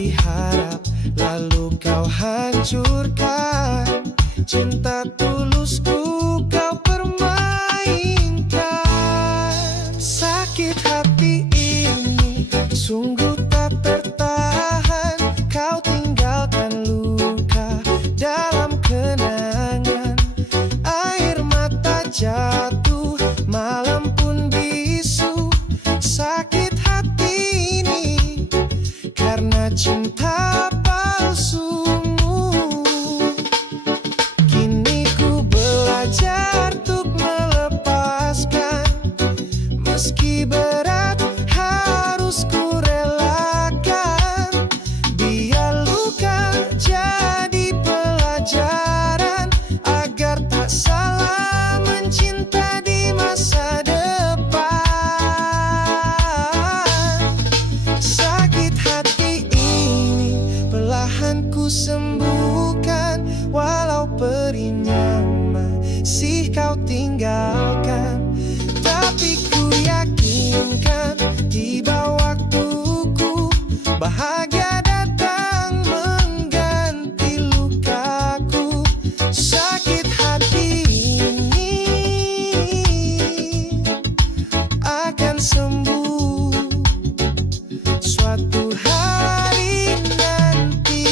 diharap, lalu kau hancurkan. Cinta tulusku kau permainkan. Sakit hati ini sungguh tak tertahan. Kau tinggalkan luka dalam kenangan. Air mata jatuh, malam pun bisu. Sakit hati ini karena cinta palsumu. Kini ku belajar untuk melepaskan. Meski berat harus ku relakan. Biar luka jadi pelajaran, agar tak salah mencinta di masa depan. Sakit hati ini perlahan ku sembuhkan. Walau perihnya masih kau tinggalkan, tapi ku yakinkan tiba waktuku. Bahagia datang mengganti lukaku. Sakit hati ini akan sembuh suatu hari nanti.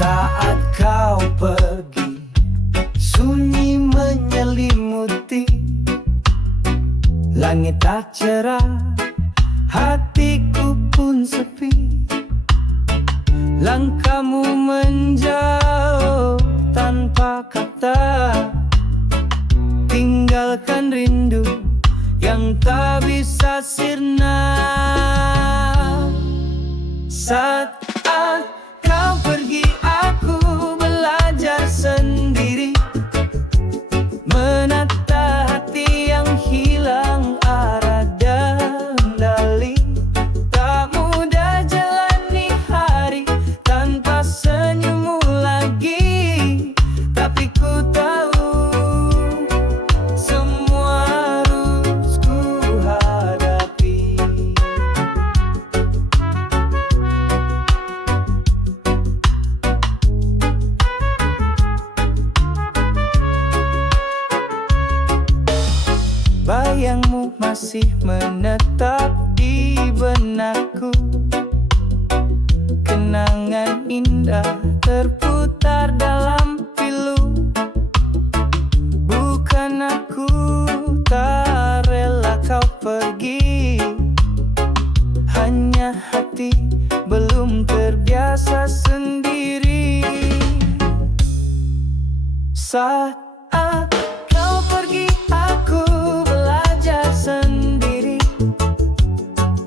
Saat kau pergi, sunyi menyelimuti. Langit tak cerah, hatiku pun sepi. Langkahmu menjauh tanpa kata, tinggalkan rindu yang tak bisa sirna. Saat kau pergi, aku belajar sendiri, menata hati yang hilang arah dan kendali. Tak mudah jalani hari tanpa senyummu lagi, tapi ku tahu semua harus ku hadapi. Bayangmu masih menetap di benakku. Kenangan indah terputar dalam pilu. Bukan aku tak rela kau pergi, hanya hati belum terbiasa sendiri. Saat kau pergi, aku belajar sendiri,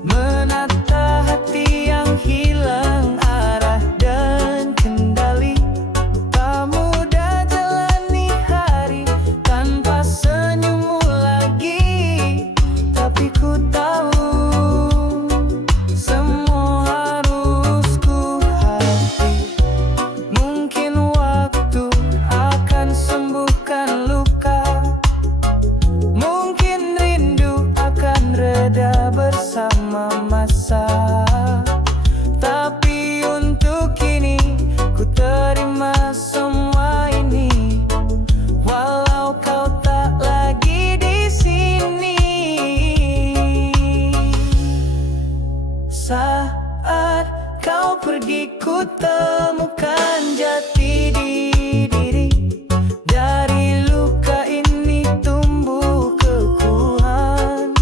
menata hati yang hilang arah dan kendali. Tak mudah jalani hari tanpa senyummu lagi, tapi ku tahu semua harus ku hadapi. Mungkin waktu akan sembuhkan luka, mungkin rindu akan reda bersama masa. Tapi untuk kini ku terima semua ini, walau kau tak lagi di sini. Saat kau pergi, ku temukan jati diri. Dari luka ini tumbuh kekuatan.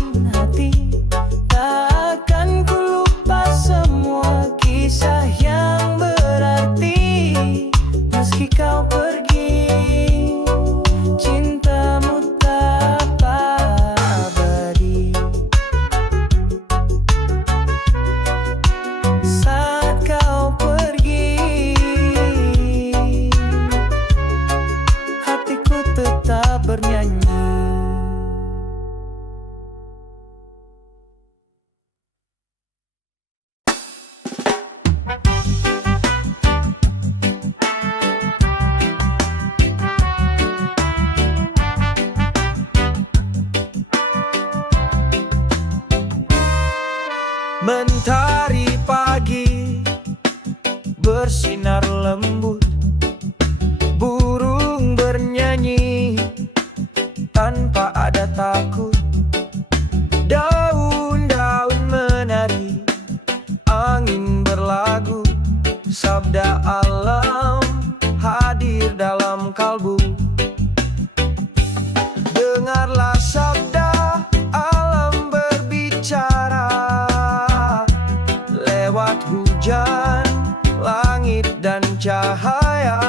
Mentari pagi bersinar lembut, burung bernyanyi tanpa ada takut. Daun-daun menari, angin berlagu, sabda alam hadir dalam kalbu. Dengarlah sabda alam berbicara lewat hujan, langit dan cahaya.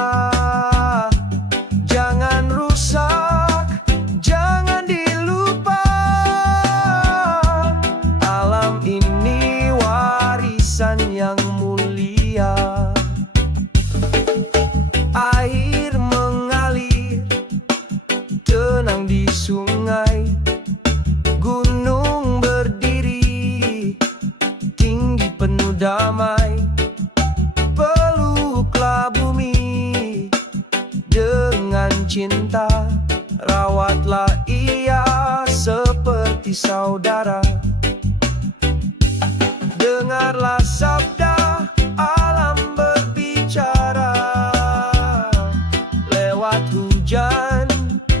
Jangan rusak, jangan dilupa. Alam ini warisan yang mulia. Air mengalir tenang di sungai, gunung berdiri tinggi penuh damai. Peluklah bumi dengan cinta, rawatlah ia seperti saudara. Dengarlah sabda alam berbicara lewat hujan,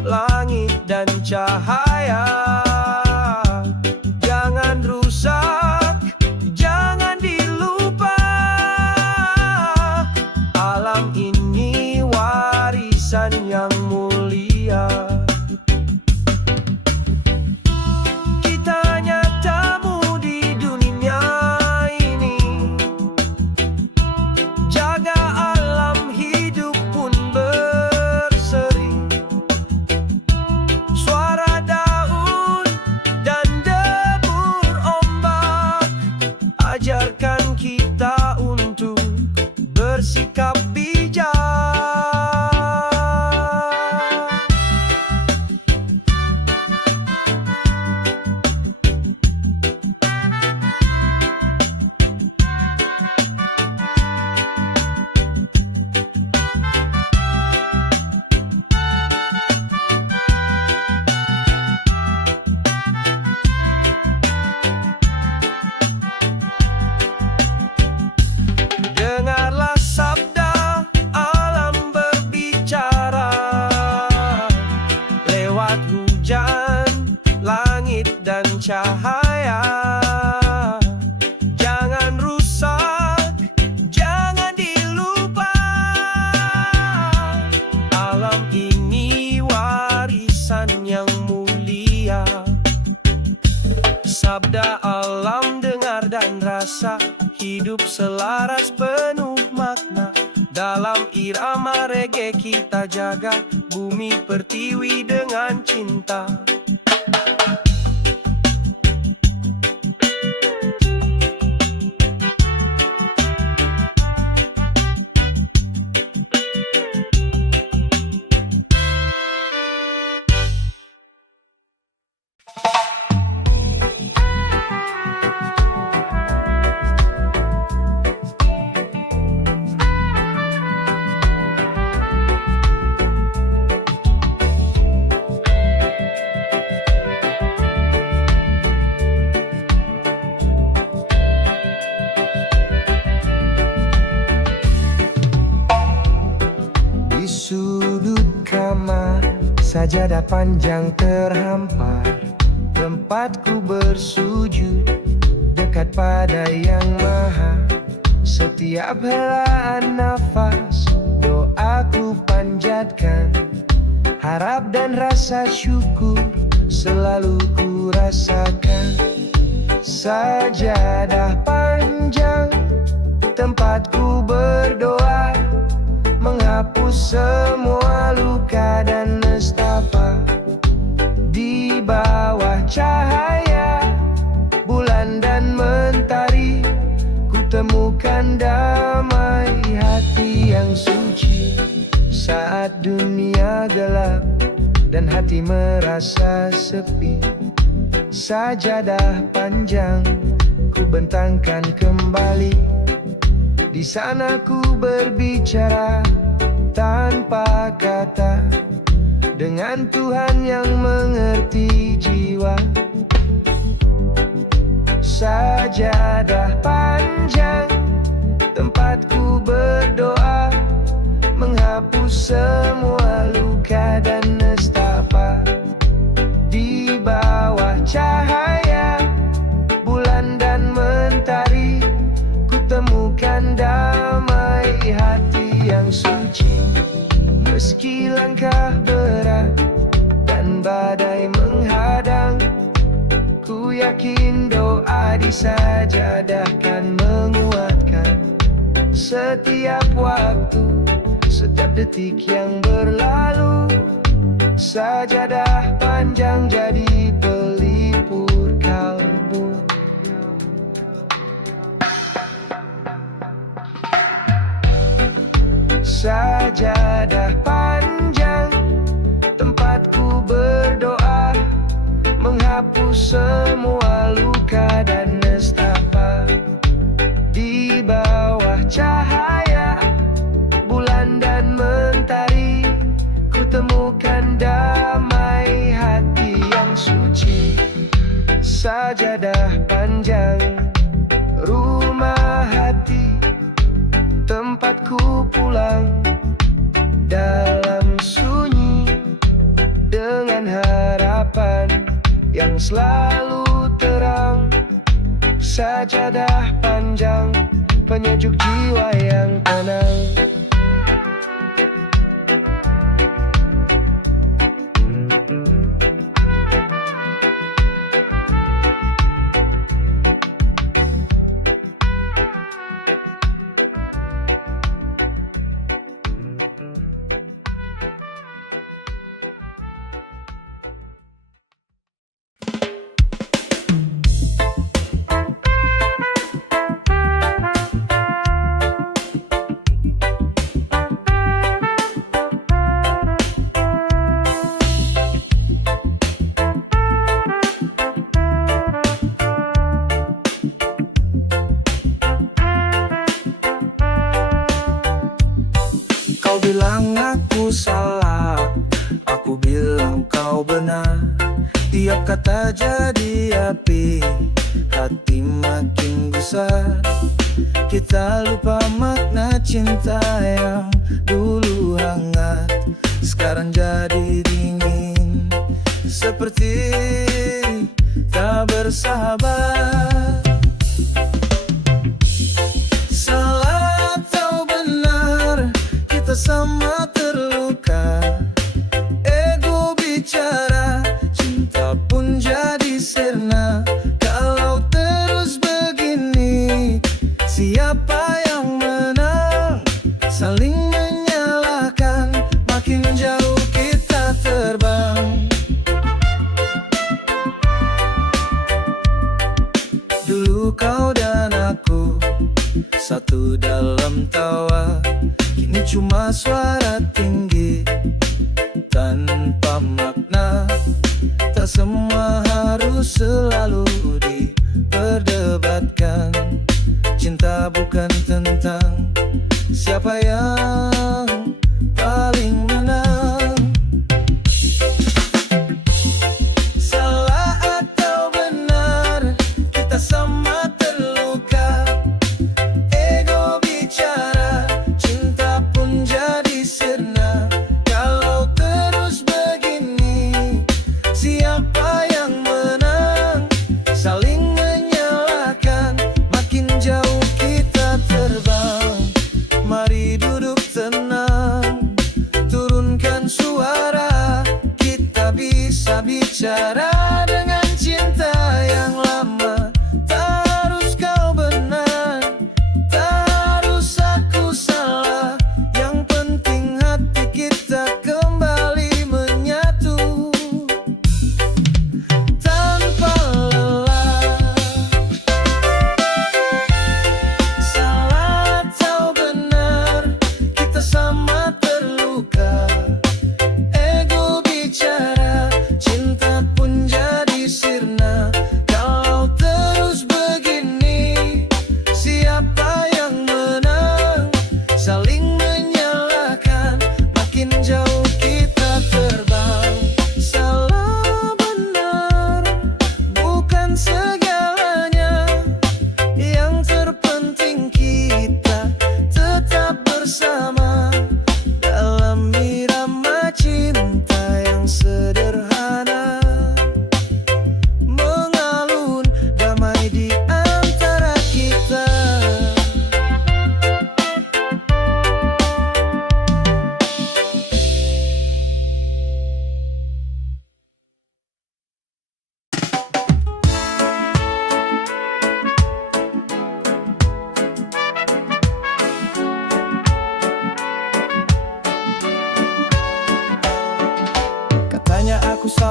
langit dan cahaya. Jangan rusak, jangan dilupa. Alam ini warisan yang mulia. Kita hanya tamu di dunia ini. Jaga alam, hidup pun berseri. Suara daun dan debur ombak ajarkan kita untuk bersikap bijak. Dengarlah sabda alam berbicara lewat hujan, langit dan cahaya. Jangan rusak, jangan dilupa. Alam ini warisan yang mulia. Sabda alam dengar dan rasa, hidup selaras penuh makna. Dalam irama reggae kita jaga bumi pertiwi dengan cinta. Di sudut kamar sajadah panjang terhampar, tempatku bersujud dekat pada Yang Maha. Setiap helaan nafas doaku panjatkan, harap dan rasa syukur selalu ku rasakan. Sajadah panjang tempatku berdoa, menghapus semua luka dan nestapa. Di bawah cahaya bulan dan mentari, ku temukan damai hati yang suci. Saat dunia gelap dan hati merasa sepi, sajadah panjang ku bentangkan kembali. Di sana ku berbicara tanpa kata dengan Tuhan yang mengerti jiwa. Sajadah panjang, tempatku berdoa, menghapus semua luka dan nestapa. Di bawah cahaya bulan dan mentari, ku temukan damai hati yang suci. Meski langkah berat dan badai menghadang, ku yakin doa di sajadah kan menguatkan. Setiap waktu, setiap detik yang berlalu, sajadah panjang jadi pelipur kalbu. Sajadah panjang, tempatku berdoa, menghapus semua luka dan nestapa. Di bawah cahaya bulan dan mentari, ku temukan damai hati yang suci. Sajadah panjang, rumah hati, tempatku pulang dalam sunyi, dengan harapan yang selalu terang. Sajadah panjang, penyejuk jiwa yang tenang. Kau bilang aku salah, aku bilang kau benar. Tiap kata jadi api, hati makin besar. Kita lupa makna cinta yang dulu hangat, sekarang jadi dingin, seperti tak bersahabat. Salah atau benar, kita sama terluka. Ego bicara, cinta pun jadi sirna. Kalau terus begini, siapa yang menang? Saling menyalahkan, makin jauh kita terbang. Dulu kau dan aku satu dalam tawa, kini cuma suara tinggi tanpa makna. Tak semua harus selalu diperdebatkan. Cinta bukan tentang siapa yang paling menang. Salah atau benar, kita sama terluka. Ego bicara, cinta pun jadi sirna. Kalau terus begini, siapa yang menang? Saling menyalahkan, makin jauh kita terbang. Mari duduk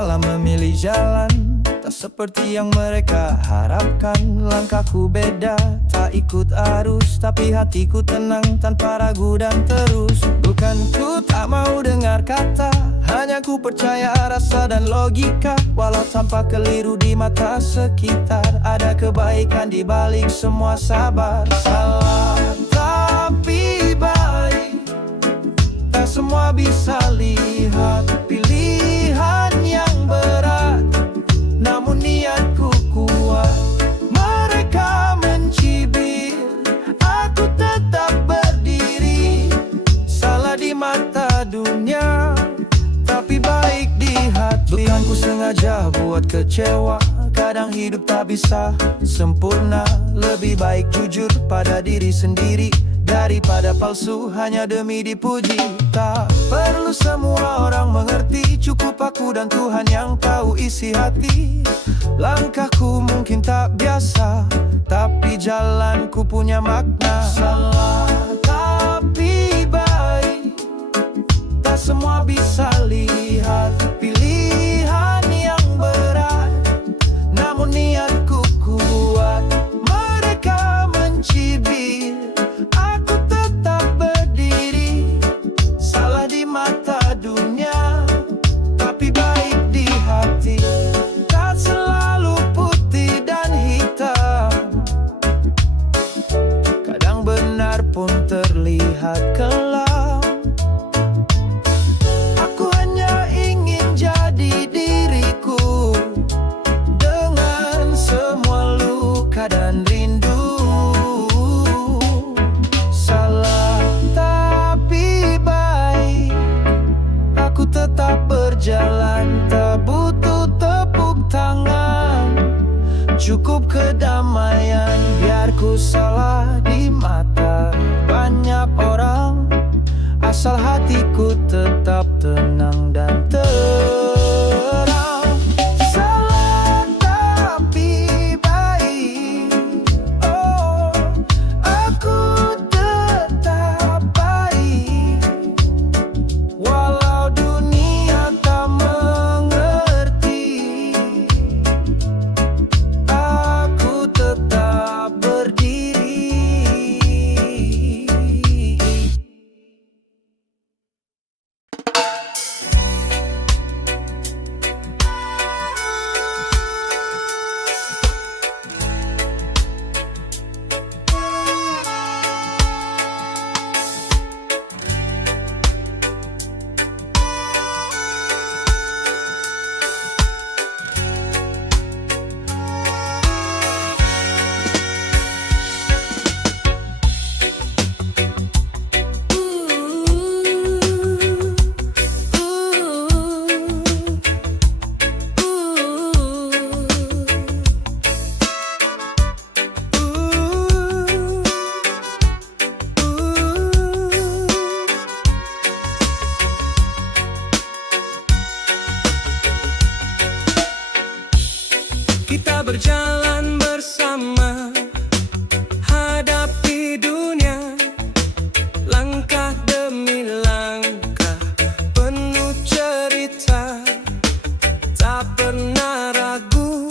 salah memilih jalan, tak seperti yang mereka harapkan. Langkahku beda, tak ikut arus, tapi hatiku tenang tanpa ragu dan terus. Bukan ku tak mau dengar kata, hanya ku percaya rasa dan logika. Walau tanpa keliru di mata sekitar, ada kebaikan di balik semua sabar. Salah tapi baik, tak semua bisa lihat. Pilihan yang berat, namun niatku kuat. Mereka mencibir, aku tetap berdiri. Salah di mata dunia, tapi baik di hati. Bukan ku sengaja buat kecewa, kadang hidup tak bisa sempurna. Lebih baik jujur pada diri sendiri daripada palsu hanya demi dipuji. Tak perlu semua orang mengerti, cukup aku dan Tuhan yang tahu isi hati. Langkahku mungkin tak biasa, tapi jalanku punya makna. Salah tapi baik, tak semua bisa lihat. Pilihan yang berat, namun niatku kuat. Mereka mencibir, aku tetap berdiri. Salah di mata dunia, tapi baik di hati. Tak selalu putih dan hitam, kadang benar pun terlihat kelam. Aku hanya ingin jadi diriku, dengan semua luka dan rindu. Salah tapi baik, aku tetap berjalan. Tak butuh tepuk tangan, cukup kedamaian. Biar ku salah di mata banyak orang, asal hatiku tetap tenang dan terang. Salah tapi baik, oh, aku tetap baik. Walau dunia tak mengerti, aku tetap berdiri. Kita berjalan bersama, hadapi dunia, langkah demi langkah, penuh cerita. Tak pernah ragu,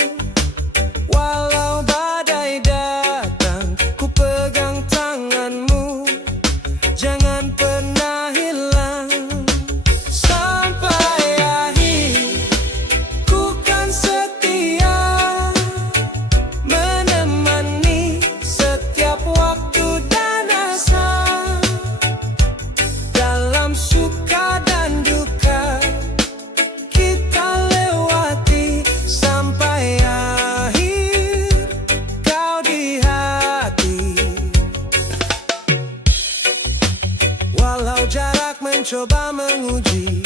walau badai datang, ku pegang tanganmu, jangan pernah hilang. Sampai akhir, ku kan setia, menemani setiap waktu dan asa. Dalam suka dan duka, kita lewati sampai akhir, kau di hati. Walau jarak mencoba menguji,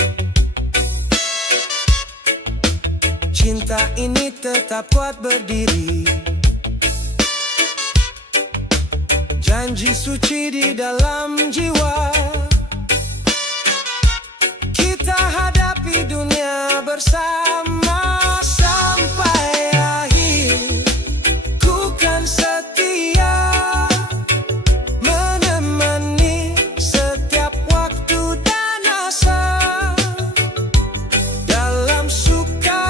cinta ini tetap kuat berdiri. Janji suci di dalam jiwa, kita hadapi dunia bersama. Sampai akhir, ku kan setia, menemani setiap waktu dan asa. Dalam suka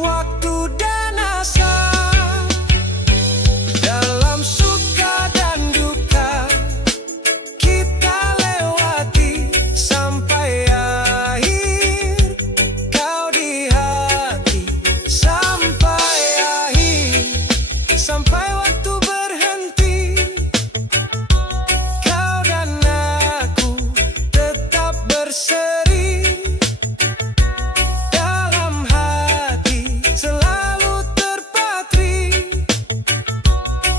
waktu dan asa, dalam suka dan duka, kita lewati sampai akhir. Kau di hati sampai akhir, sampai waktu berhenti. Kau dan aku tetap berseri, dalam hati selalu terpatri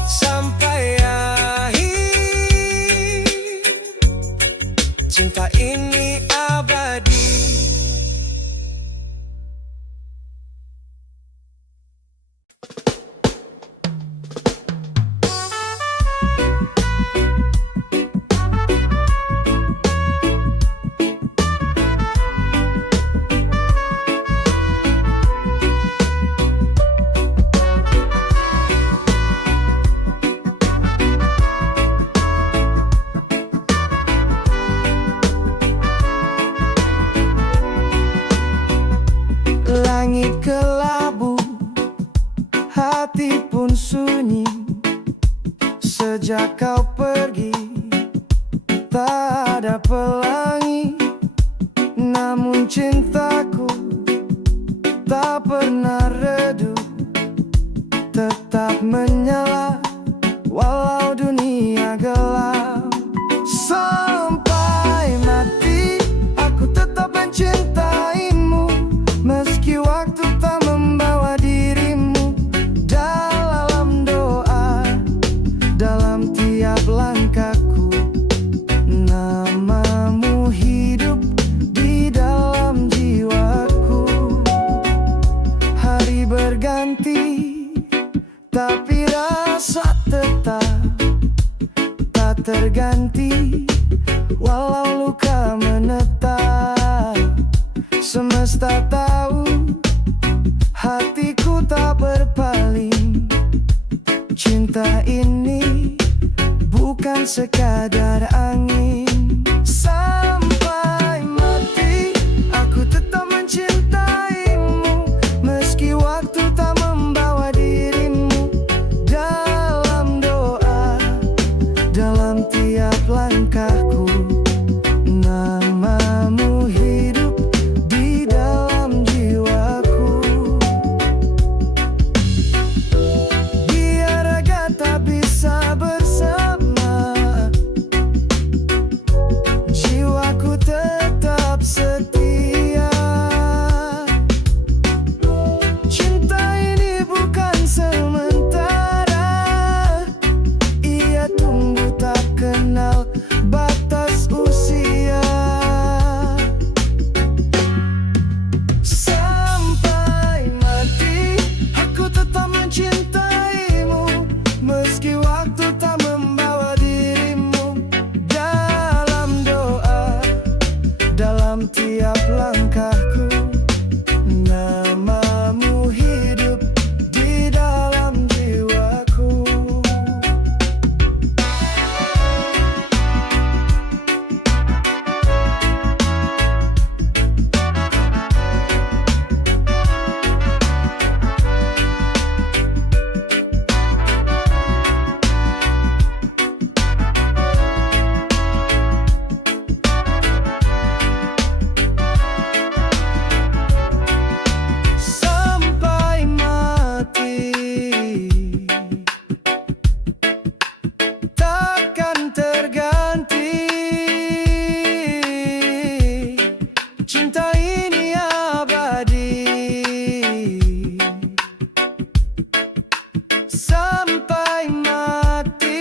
sampai akhir. Cinta ini abadi. Langit kelabu, hati pun sunyi. Sejak kau pergi, tak ada pelangi. Namun cintaku tak pernah redup, tetap menyala walau dunia gelap. Sampai mati aku tetap mencintaimu, meski waktu tak membawa dirimu. Dalam doa, dalam tiap langkahku, namamu hidup di dalam jiwaku. Hari berganti, tapi rasa tetap tak terganti. Walau luka menetap, semesta tahu hatiku tak berpaling. Cinta ini bukan sekadar angin. Sampai mati aku tetap mencintaimu, meski waktu tak membawa dirimu. Dalam doa, dalam tiap langkahku, namamu hidup di dalam jiwaku. Biar raga tak bisa bersama, jiwaku tetap setia. Cinta ini bukan sementara, ia tumbuh tak kenal batas usia. Sampai mati aku tetap mencintaimu, meski waktu tak membawa dirimu. Dalam doa, dalam tiap langkahku, namamu hidup di dalam jiwaku. Sampai mati takkan terganti. Cinta ini abadi. Sampai mati.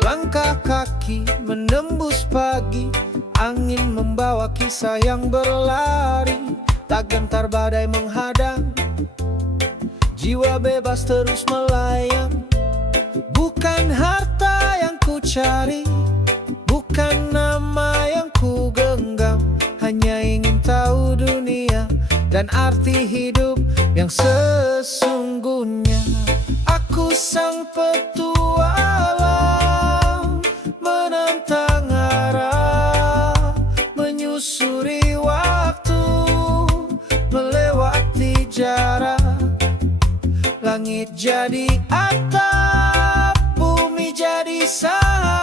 Langkah kaki menembus pagi, angin membawa kisah yang berlari. Tak gentar badai menghadang, jiwa bebas terus melayang. Bukan harta yang cari, bukan nama yang ku genggam. Hanya ingin tahu dunia dan arti hidup yang sesungguhnya. Aku sang petualang, menantang arah, menyusuri waktu, melewati jarak. Langit jadi atap, bumi jadi sahabat.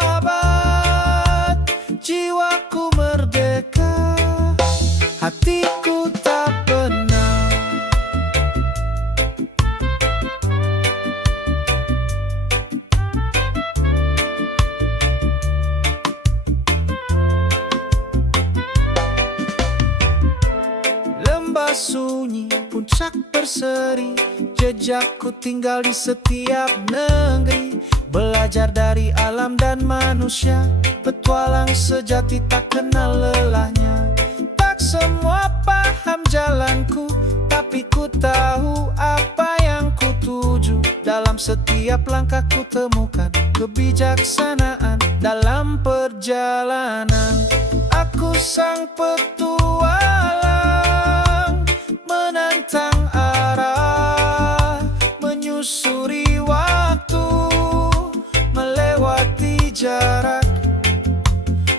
Jiwaku merdeka, hatiku tak pernah. Lembah sunyi, puncak berseri, jejakku tinggal di setiap negeri. Belajar dari alam dan manusia, petualang sejati tak kenal lelahnya. Tak semua paham jalanku, tapi ku tahu apa yang ku tuju. Dalam setiap langkah ku temukan kebijaksanaan dalam perjalanan. Aku sang petualang, menantang arah, menyusuri waktu, melewati jarak.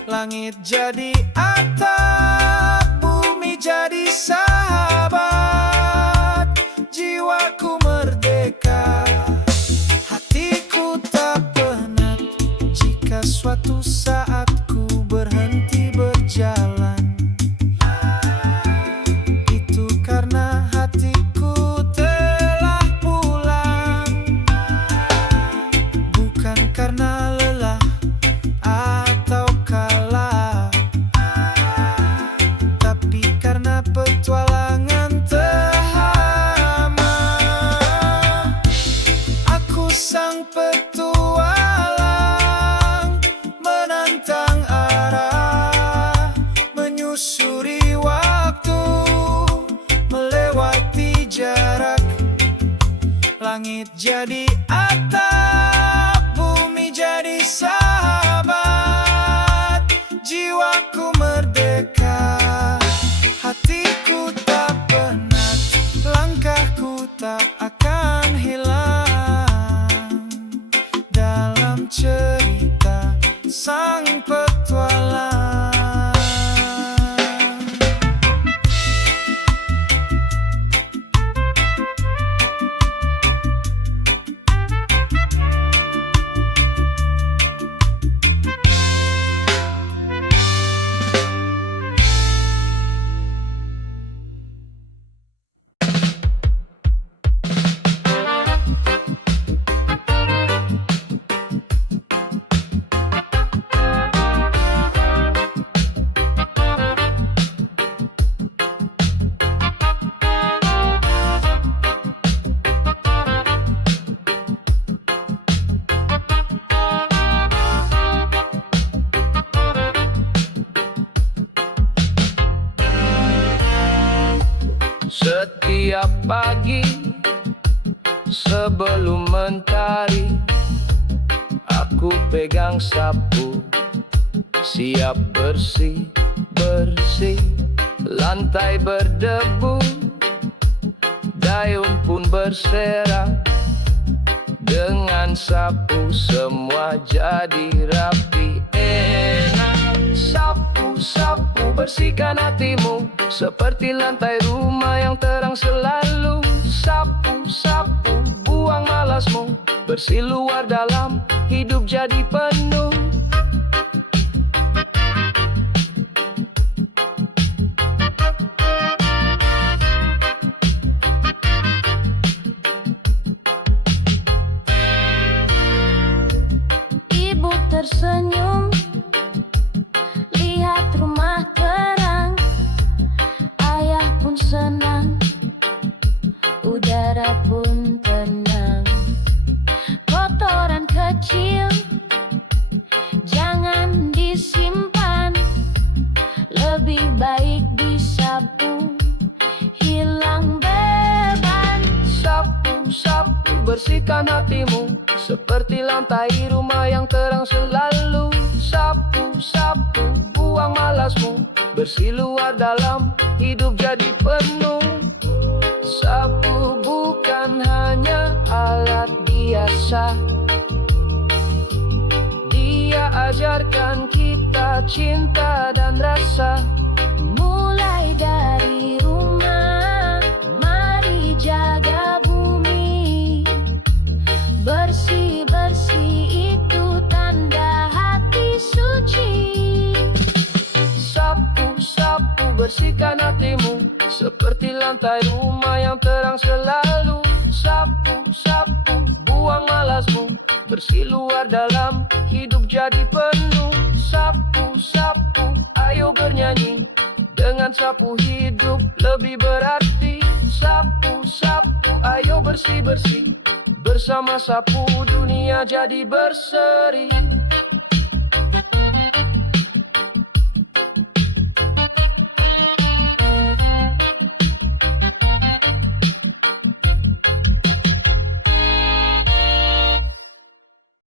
Langit jadi atap, bumi jadi sahabat. Jiwaku merdeka, hatiku tak penat. Jika suatu saat ku berhenti berjalan, itu karena hatiku telah pulang. Bukan karena lelah atau kalah, tapi karena petualangan terhama. Aku sang petualang, menantang arah, menyusuri waktu, melewati jarak. Langit jadi atap, bumi jadi sahabat. Jiwaku merdeka, hatiku tak penat. Langkahku tak akan hilang dalam cerita sang petualang. Setiap pagi sebelum mentari, aku pegang sapu, siap bersih-bersih. Lantai berdebu, dayung pun berserak. Dengan sapu semua jadi rapi, enak. Sapu-sapu bersihkan hatimu, seperti lantai rumah yang terang selalu. Sapu-sapu buang malasmu, bersih luar dalam, hidup jadi penuh. Ibu tersenyum, lihat rumah terang. Ayah pun senang, udara pun tenang. Kotoran kecil jangan disimpan, lebih baik disapu, hilang beban. Sapu-sapu bersihkan hatimu, seperti lantai rumah yang terang selalu. Sapu, sapu, buang malasmu, bersih luar dalam, hidup jadi penuh. Sapu bukan hanya alat biasa, dia ajarkan kita cinta dan rasa. Mulai dari rumah, mari jaga bumi. Bersih-bersih itu tanda hati suci. Sapu, sapu, bersihkan hatimu, seperti lantai rumah yang terang selalu. Sapu, sapu, buang malasmu, bersih luar dalam, hidup jadi penuh. Sapu, sapu, ayo bernyanyi, dengan sapu hidup lebih berarti. Sapu, sapu, ayo bersih-bersih, bersama sapu dunia jadi berseri.